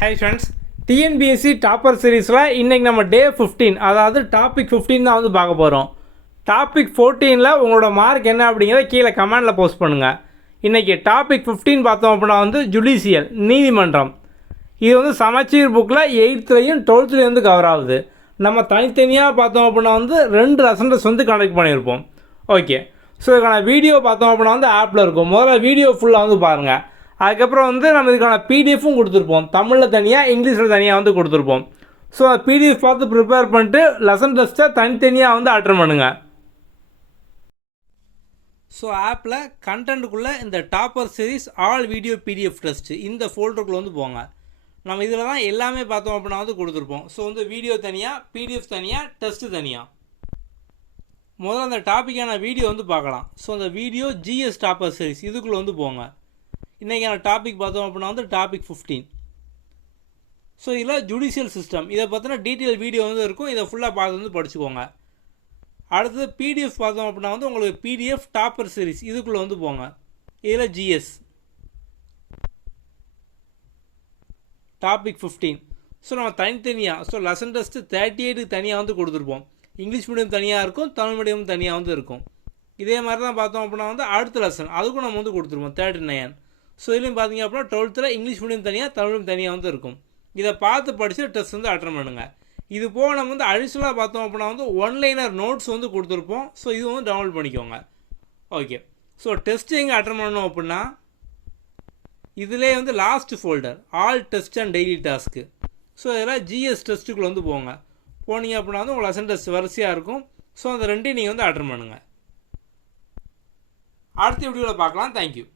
Hi friends, TNBSC topper சீரீஸில் இன்றைக்கி நம்ம டே 15 அதாவது டாபிக் 15 தான் வந்து பார்க்க போகிறோம். டாபிக் 14ல் உங்களோட மார்க் என்ன அப்படிங்கிறத கீழே கமெண்டில் போஸ்ட் பண்ணுங்கள். இன்றைக்கி டாபிக் 15 பார்த்தோம் அப்படின்னா வந்து ஜுடிஷியல் நீதிமன்றம். இது வந்து சமச்சீர் புக்கில் 8th 12th வந்து கவர் ஆகுது. நம்ம தனித்தனியாக பார்த்தோம் அப்படின்னா வந்து 2 லெசன்ஸ் வந்து கனெக்ட் பண்ணியிருப்போம். ஓகே, ஸோ இதுக்கான வீடியோ பார்த்தோம் அப்படின்னா வந்து ஆப்பில் இருக்கும். முதல்ல வீடியோ ஃபுல்லாக வந்து பாருங்கள். அதுக்கப்புறம் வந்து நம்ம இதுக்கான பிடிஎஃப்பும் கொடுத்துருப்போம். தமிழில் தனியாக இங்கிலீஷில் தனியாக வந்து கொடுத்துருப்போம். ஸோ பிடிஎஃப் பார்த்து ப்ரிப்பேர் பண்ணிட்டு லெசன் டெஸ்ட்டை தனித்தனியாக வந்து அட்டெண்ட் பண்ணுங்கள். ஸோ ஆப்பில் கண்டென்ட்டுக்குள்ளே இந்த topper series all video PDF test இந்த ஃபோல்டருக்குள்ளே வந்து போங்க. நம்ம இதில் தான் எல்லாமே பார்த்தோம் அப்படின்னா வந்து கொடுத்துருப்போம். ஸோ வந்து வீடியோ தனியாக, பிடிஎஃப் தனியாக, டெஸ்ட்டு தனியாக. முதல்ல அந்த டாப்பிக்கான வீடியோ வந்து பார்க்கலாம். ஸோ அந்த வீடியோ ஜிஎஸ் டாப்பர் சீரிஸ் இதுக்குள்ளே வந்து போங்க. இன்றைக்கான டாபிக் பார்த்தோம் அப்படின்னா வந்து டாபிக் 15. ஸோ இதில் ஜுடிஷியல் சிஸ்டம் இதை பற்றின டீட்டெயில் வீடியோ வந்து இருக்கும். இதை ஃபுல்லாக பார்த்து வந்து படிச்சுக்கோங்க. அடுத்தது பிடிஎஃப் பார்த்தோம் அப்படின்னா வந்து உங்களுக்கு பிடிஎஃப் டாப்பர் சீரிஸ் இதுக்குள்ளே வந்து போங்க. இதில் ஜிஎஸ் டாபிக் 15. ஸோ நம்ம தனித்தனியாக ஸோ லெசன் டெஸ்ட்டு 38 தனியாக வந்து கொடுத்துருப்போம். இங்கிலீஷ் மீடியம் தனியாக இருக்கும், தமிழ் மீடியம் தனியாக வந்து இருக்கும். இதே மாதிரி தான் பார்த்தோம் அப்படின்னா வந்து அடுத்த லெசன் அதுக்கும் நம்ம வந்து கொடுத்துருப்போம் 39. ஸோ இதுலையும் பார்த்தீங்க அப்படின்னா 12th இங்கிலீஷ் மீடியம் தனியாக, தமிழ் மீடியம் தனியாக வந்து இருக்கும். இதை பார்த்து படித்து டெஸ்ட் வந்து அட்டெண்ட் பண்ணுங்கள். இது போக நம்ம வந்து அடிஷ்னலாக பார்த்தோம் அப்படின்னா வந்து ஒன்லைனர் நோட்ஸ் வந்து கொடுத்துருப்போம். ஸோ இது வந்து டவுன்லோட் பண்ணிக்கோங்க. ஓகே, ஸோ டெஸ்ட்டு எங்கே அட்டெண்ட் பண்ணணும் அப்படின்னா இதிலே வந்து last folder all test and daily task. So இதில் ஜிஎஸ் டெஸ்ட்டுக்குள்ளே வந்து போங்க. போனீங்க அப்படின்னா வந்து உங்கள் லெசன் டெஸ்ட் வரிசையாக இருக்கும். ஸோ அந்த ரெண்டையும் நீங்கள் வந்து அட்டெண்ட் பண்ணுங்கள். அடுத்த வீடியோவில் பார்க்கலாம். தேங்க்யூ.